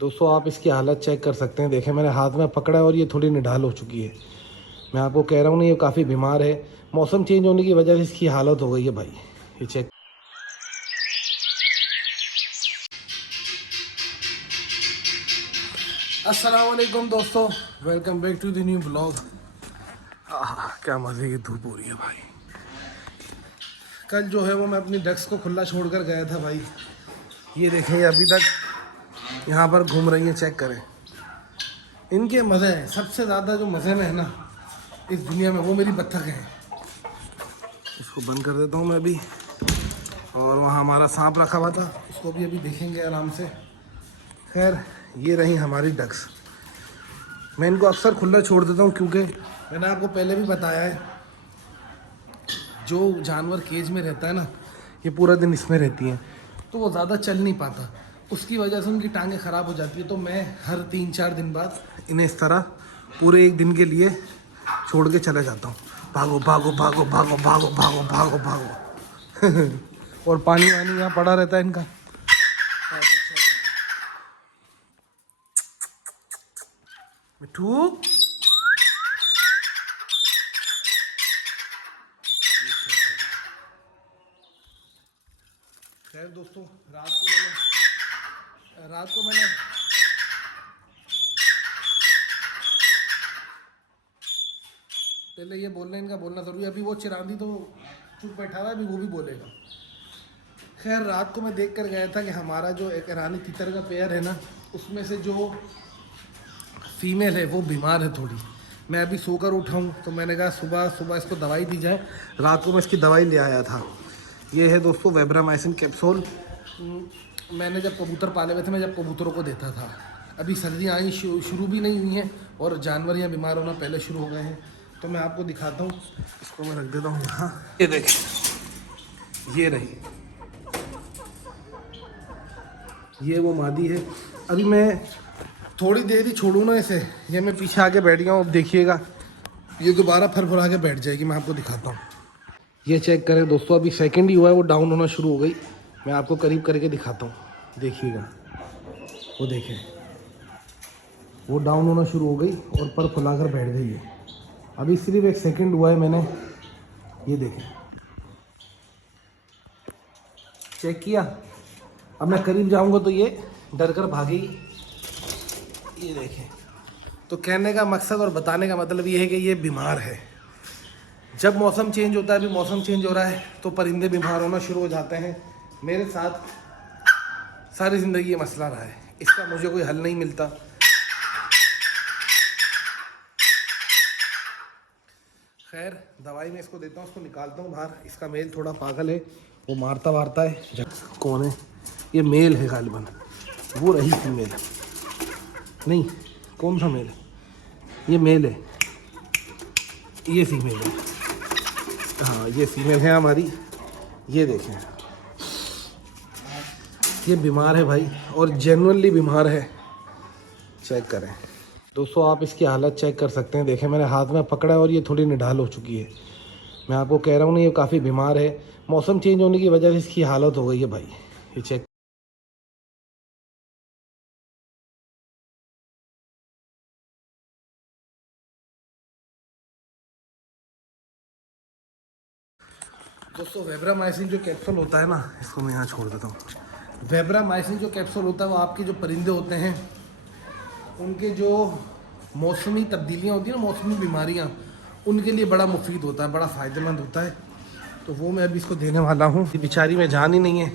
दोस्तों आप इसकी हालत चेक कर सकते हैं। देखें मैंने हाथ में पकड़ा है और ये थोड़ी निढाल हो चुकी है। मैं आपको कह रहा हूँ ना, ये काफ़ी बीमार है। मौसम चेंज होने की वजह से इसकी हालत हो गई है भाई। ये चेक। अस्सलाम वालेकुम दोस्तों, welcome back to the new blog. क्या मज़े की धूप हो रही है भाई। कल जो है वो मैं अपनी डक्स को खुला छोड़कर गया था भाई। ये देखें, ये अभी तक यहाँ पर घूम रही हैं। चेक करें, इनके मज़े हैं। सबसे ज़्यादा जो मज़े में है ना इस दुनिया में, वो मेरी बत्तख है। इसको बंद कर देता हूँ मैं अभी। और वहाँ हमारा सांप रखा हुआ था, उसको भी अभी देखेंगे आराम से। खैर, ये रही हमारी डक्स। मैं इनको अक्सर खुला छोड़ देता हूँ क्योंकि मैंने आपको पहले भी बताया है, जो जानवर केज में रहता है ना, ये पूरा दिन इसमें रहती हैं, तो वो ज़्यादा चल नहीं पाता। उसकी वजह से उनकी टांगें ख़राब हो जाती है। तो मैं हर 3-4 दिन बाद इन्हें इस तरह पूरे एक दिन के लिए छोड़ के चला जाता हूँ। भागो भागो भागो भागो भागो भागो भागो भागो और पानी वानी यहाँ पड़ा रहता है इनका। मिठू, खैर दोस्तों, रात को मैंने पहले ये बोलना, इनका बोलना ज़रूरी है। अभी वो चिरांदी तो चुप बैठा हुआ है, अभी वो भी बोलेगा। खैर, रात को मैं देख कर गया था कि हमारा जो एक ईरानी तीतर का पेयर है ना, उसमें से जो फीमेल है वो बीमार है थोड़ी। मैं अभी सोकर उठा हूँ तो मैंने कहा सुबह सुबह इसको दवाई दी जाए। रात को मैं इसकी दवाई ले आया था। ये है दोस्तों वेब्रामाइसिन कैप्सूल। मैंने जब कबूतर पाले हुए थे, मैं जब कबूतरों को देता था। अभी सर्दियाँ आई शुरू भी नहीं हुई हैं और जानवर यहाँ बीमार होना पहले शुरू हो गए हैं। तो मैं आपको दिखाता हूँ, इसको मैं रख देता हूँ यहाँ। ये देखें, ये रही, ये वो मादी है। अभी मैं थोड़ी देर ही छोड़ूँ ना इसे, ये मैं पीछे आके बैठ गया हूँ। अब देखिएगा, ये दोबारा फरफरा के बैठ जाएगी। मैं आपको दिखाता हूँ। ये चेक करें दोस्तों, अभी सेकंड ही हुआ है, वो डाउन होना शुरू हो गई। मैं आपको करीब करके दिखाता हूँ, देखिएगा। वो देखें, वो डाउन होना शुरू हो गई और पर फुलाकर बैठ गई है। अभी सिर्फ एक सेकंड हुआ है मैंने, ये देखें, चेक किया। अब मैं करीब जाऊंगा तो ये डर कर भागेगी। ये देखें। तो कहने का मकसद और बताने का मतलब ये है कि ये बीमार है। जब मौसम चेंज होता है, अभी मौसम चेंज हो रहा है तो परिंदे बीमार होना शुरू हो जाते हैं। मेरे साथ सारी ज़िंदगी ये मसला रहा है, इसका मुझे कोई हल नहीं मिलता। खैर, दवाई मैं इसको देता हूँ, उसको निकालता हूँ बाहर। इसका मेल थोड़ा पागल है, वो मारता वारता है। कौन है ये? मेल है गालिबन। वो रही फीमेल नहीं, कौन सा मेल है? ये मेल है, ये फीमेल है। हाँ, ये फीमेल है हमारी। ये देखें, ये बीमार है भाई, और जेन्युइनली बीमार है। चेक करें दोस्तों, आप इसकी हालत चेक कर सकते हैं। देखें मैंने हाथ में पकड़ा है और ये थोड़ी निढाल हो चुकी है। मैं आपको कह रहा हूँ ना, ये काफ़ी बीमार है। मौसम चेंज होने की वजह से इसकी हालत हो गई है भाई। ये चेक। दोस्तों, वेब्रामाइसिन जो कैप्सूल होता है ना, इसको मैं यहाँ छोड़ देता हूँ। वेब्रामाइसिन जो कैप्सूल होता है वो आपके जो परिंदे होते हैं, उनके जो मौसमी तब्दीलियाँ होती हैं ना, मौसमी बीमारियाँ, उनके लिए बड़ा मुफीद होता है, बड़ा फ़ायदेमंद होता है। तो वो मैं अभी इसको देने वाला हूँ। बेचारी में जान ही नहीं है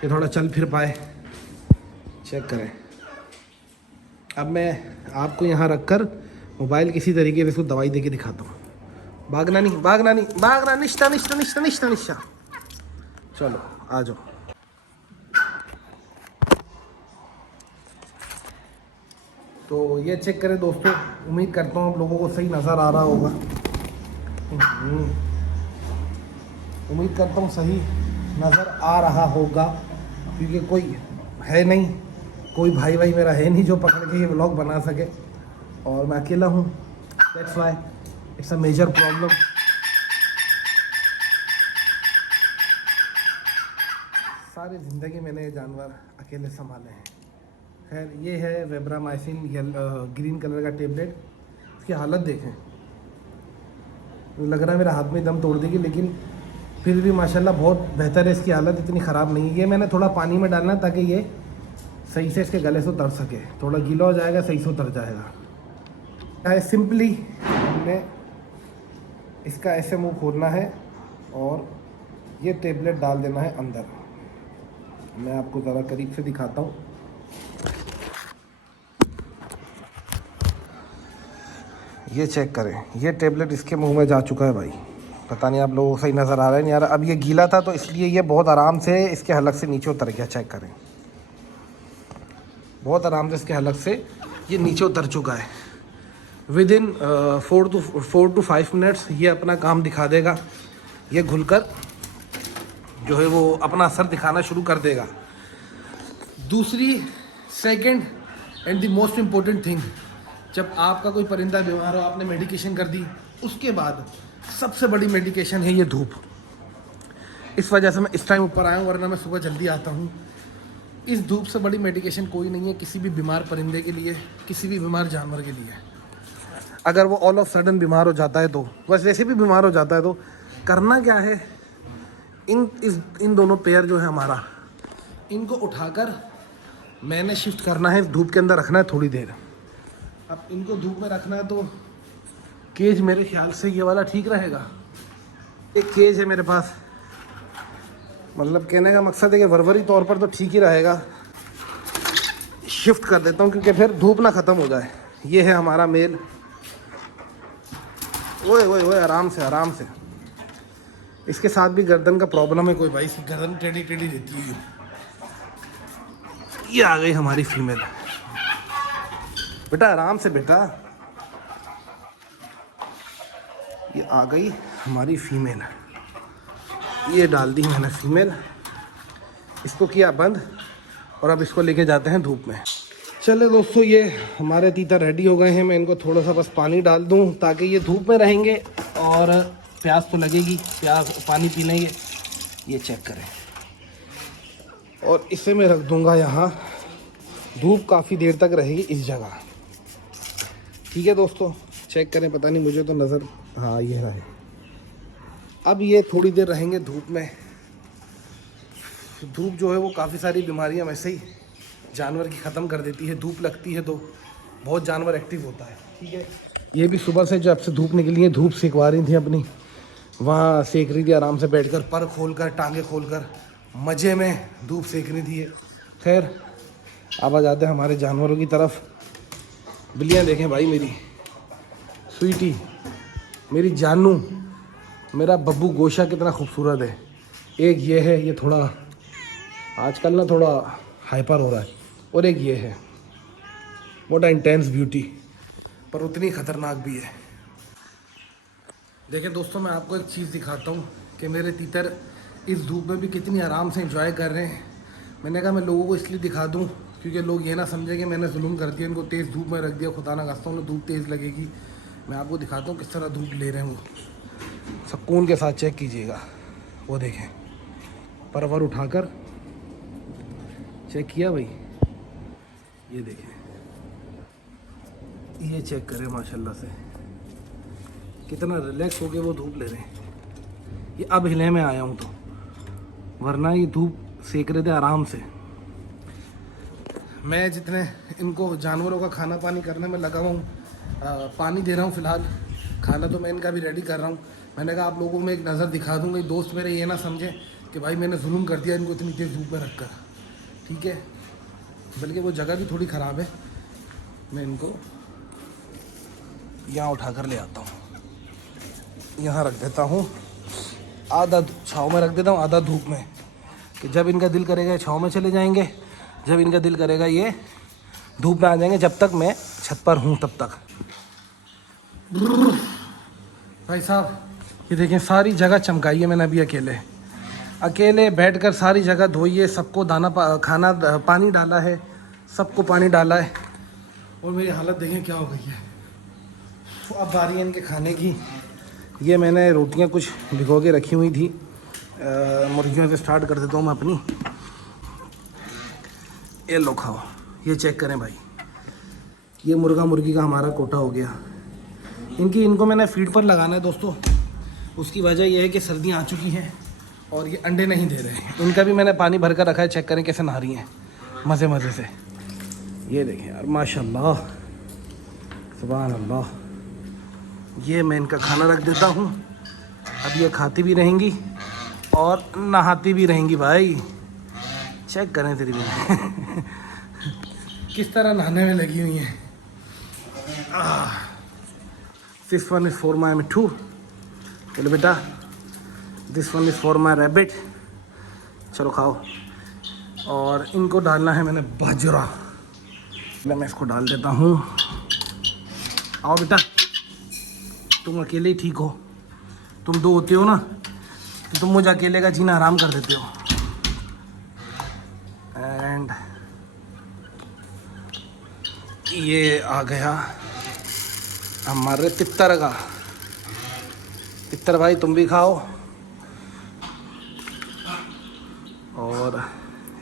कि थोड़ा चल फिर पाए। चेक करें। अब मैं आपको यहाँ रख कर मोबाइल किसी तरीके से इसको दवाई दे के दिखाता हूँ। भागना नहीं, भागना नहीं, भागना, निश्ता निश्ता निश्ता निश्ता निश्ता। चलो आ जाओ। तो ये चेक करें दोस्तों, उम्मीद करता हूँ आप लोगों को सही नज़र आ रहा होगा। उम्मीद करता हूँ सही नज़र आ रहा होगा, क्योंकि कोई है नहीं, कोई भाई भाई मेरा है नहीं जो पकड़ के ये व्लॉग बना सके, और मैं अकेला हूँ। That's why it's a major problem. सारी ज़िंदगी मैंने ये जानवर अकेले संभाले हैं। खैर ये है वेब्रामाइसिन ग्रीन कलर का टेबलेट। इसकी हालत देखें, लग रहा है मेरा हाथ में दम तोड़ देगी, लेकिन फिर भी माशाल्लाह बहुत बेहतर है, इसकी हालत इतनी ख़राब नहीं है। ये मैंने थोड़ा पानी में डालना ताकि ये सही से इसके गले से उतर सके, थोड़ा गीला हो जाएगा सही से उतर जाएगा। सिंपली हमने इसका ऐसे मुंह खोलना है और ये टेबलेट डाल देना है अंदर। मैं आपको ज़रा करीब से दिखाता हूँ। ये चेक करें, ये टेबलेट इसके मुंह में जा चुका है भाई। पता नहीं आप लोगों को सही नज़र आ रहा है नहीं आ रहा। अब ये गीला था तो इसलिए ये बहुत आराम से इसके हलक से नीचे उतर गया। चेक करें, बहुत आराम से इसके हलक से ये नीचे उतर चुका है। विद इन 4 to 5 मिनट्स ये अपना काम दिखा देगा। ये घुलकर जो है वो अपना असर दिखाना शुरू कर देगा। दूसरी second and the most important thing, जब आपका कोई परिंदा बीमार हो, आपने मेडिकेशन कर दी, उसके बाद सबसे बड़ी मेडिकेशन है ये धूप। इस वजह से मैं इस टाइम ऊपर आया हूँ, वरना मैं सुबह जल्दी आता हूँ। इस धूप से बड़ी मेडिकेशन कोई नहीं है किसी भी बीमार परिंदे के लिए, किसी भी बीमार जानवर के लिए। अगर वो ऑल ऑफ सडन बीमार हो जाता है तो, बस वैसे भी बीमार हो जाता है तो करना क्या है, इन दोनों पेयर जो है हमारा, इनको उठाकर मैंने शिफ्ट करना है, धूप के अंदर रखना है थोड़ी देर। अब इनको धूप में रखना है तो केज मेरे ख्याल से ये वाला ठीक रहेगा। एक केज है मेरे पास, मतलब कहने का मकसद है कि वरवरी तौर पर तो ठीक ही रहेगा। शिफ्ट कर देता हूँ क्योंकि फिर धूप ना ख़त्म हो जाए। ये है हमारा मेल। ओए ओए ओए, आराम से आराम से। इसके साथ भी गर्दन का प्रॉब्लम है कोई भाई, इसकी गर्दन टेढ़ी टेढ़ी रहती है। ये आ गई हमारी फीमेल। बेटा आराम से बेटा, ये आ गई हमारी फीमेल। ये डाल दी मैंने फीमेल, इसको किया बंद और अब इसको लेके जाते हैं धूप में। चले दोस्तों, ये हमारे तीतर रेडी हो गए हैं। मैं इनको थोड़ा सा बस पानी डाल दूं ताकि ये धूप में रहेंगे और प्यास तो लगेगी, प्यास पानी पी लेंगे। ये चेक करें, और इसे मैं रख दूंगा यहाँ, धूप काफ़ी देर तक रहेगी इस जगह। ठीक है दोस्तों, चेक करें, पता नहीं मुझे तो नज़र, हाँ ये है। अब ये थोड़ी देर रहेंगे धूप में। धूप जो है वो काफ़ी सारी बीमारियां वैसे ही जानवर की ख़त्म कर देती है। धूप लगती है तो बहुत जानवर एक्टिव होता है। ठीक है, ये भी सुबह से जब से धूप निकली है, धूप सेकवा रही थी अपनी, वहाँ सेक रही थी आराम से बैठकर, पर खोलकर, टांगे खोलकर, मज़े में धूप सेक रही थी। खैर अब आ जाते हैं हमारे जानवरों की तरफ। बिल्लियाँ देखें भाई, मेरी स्वीटी, मेरी जानू, मेरा बब्बू गोशा कितना खूबसूरत है। एक ये है, ये थोड़ा आजकल ना थोड़ा हाइपर हो रहा है, और एक ये है, व्हाट इंटेंस ब्यूटी, पर उतनी ख़तरनाक भी है। देखिए दोस्तों, मैं आपको एक चीज़ दिखाता हूँ कि मेरे तीतर इस धूप में भी कितनी आराम से एंजॉय कर रहे हैं। मैंने कहा मैं लोगों को इसलिए दिखा दूँ क्योंकि लोग ये ना समझे कि मैंने जुल्म कर दिया, इनको तेज़ धूप में रख दिया। खुदा ना खास्ता उन्हें धूप तेज़ लगेगी। मैं आपको दिखाता हूँ किस तरह धूप ले रहे हैं वो, सुकून के साथ। चेक कीजिएगा, वो देखें, परवर उठाकर चेक किया भाई, ये देखें, ये चेक करें माशाल्लाह से कितना रिलैक्स होके वो धूप ले रहे हैं। ये अब हिले में आया हूँ तो, वरना ये धूप सेक रहे थे आराम से। मैं जितने इनको जानवरों का खाना पानी करने में लगा हूँ, पानी दे रहा हूँ फ़िलहाल, खाना तो मैं इनका भी रेडी कर रहा हूँ। मैंने कहा आप लोगों में एक नज़र दिखा दूँगा, दोस्त मेरे ये ना समझे कि भाई मैंने जुल्म कर दिया इनको इतनी तेज़ धूप में रख कर। ठीक है, बल्कि वो जगह भी थोड़ी ख़राब है। मैं इनको यहाँ उठा कर ले आता हूँ, यहाँ रख देता हूँ, आधा छाँव में रख देता हूँ, आधा धूप में, कि जब इनका दिल करेगा छाँव में चले जाएंगे, जब इनका दिल करेगा ये धूप में आ जाएंगे। जब तक मैं छत पर हूँ तब तक। भाई साहब ये देखें, सारी जगह चमकाई है मैंने अभी अकेले बैठकर, सारी जगह धोई है, सबको दाना खाना पानी डाला है, सबको पानी डाला है, और मेरी हालत देखें क्या हो गई है। अब बारी है इनके खाने की। ये मैंने रोटियां कुछ भिगो के रखी हुई थी, मुर्गियों से स्टार्ट कर देता हूँ मैं अपनी। ये लो खाओ, ये चेक करें भाई, ये मुर्गा मुर्गी का हमारा कोटा हो गया। इनको मैंने फीड पर लगाना है दोस्तों। उसकी वजह यह है कि सर्दियाँ आ चुकी हैं और ये अंडे नहीं दे रहे हैं। इनका भी मैंने पानी भर कर रखा है, चेक करें कैसे नहा रही हैं मज़े मज़े से। ये देखें यार माशाल्लाह, सुभान अल्लाह। ये मैं इनका खाना रख देता हूँ, अब ये खाती भी रहेंगी और नहाती भी रहेंगी भाई। चेक करें तेरी भी किस तरह नहाने में लगी हुई हैं। This one is for my Mithu, चलो बेटा। This one is for my rabbit, चलो खाओ। और इनको डालना है मैंने बाजरा, मैं इसको डाल देता हूँ। आओ बेटा, तुम अकेले ही ठीक हो, तुम दो होते हो ना तो तुम मुझे अकेले का जीना हराम कर देते हो। एंड ये आ गया हमारे तितर का। तितर भाई तुम भी खाओ। और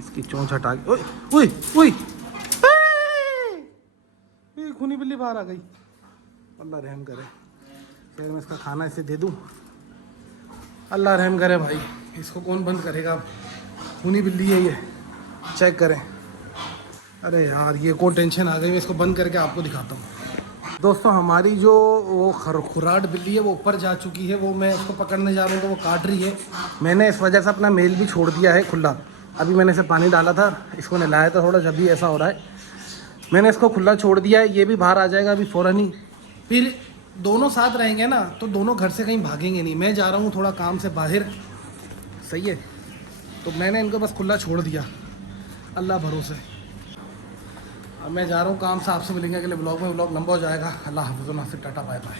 इसकी चोंच हटा के, ओए ओए ओए, खूनी बिल्ली बाहर आ गई। अल्लाह रहम करे, फिर मैं इसका खाना इसे दे दूं। अल्लाह रहम करे भाई, इसको कौन बंद करेगा। अब खूनी बिल्ली है ये, चेक करें। अरे यार ये को टेंशन आ गई, मैं इसको बंद करके आपको दिखाता हूँ। दोस्तों हमारी जो वो खुराट बिल्ली है वो ऊपर जा चुकी है, वो मैं इसको पकड़ने जा रहा हूँ तो वो काट रही है। मैंने इस वजह से अपना मेल भी छोड़ दिया है खुला। अभी मैंने इसे पानी डाला था, इसको नहलाया था थोड़ा, जब भी ऐसा हो रहा है मैंने इसको खुला छोड़ दिया है। ये भी बाहर आ जाएगा अभी फ़ौरन ही। फिर दोनों साथ रहेंगे ना तो दोनों घर से कहीं भागेंगे नहीं। मैं जा रहा हूँ थोड़ा काम से बाहर, सही है, तो मैंने इनको बस खुला छोड़ दिया अल्लाह भरोसे। अब मैं जा रहा हूँ काम से, आपसे मिलेंगे अगले ब्लॉग में। ब्लॉग लंबा हो जाएगा। अल्लाह हाफ़िज़, टाटा बाय बाय।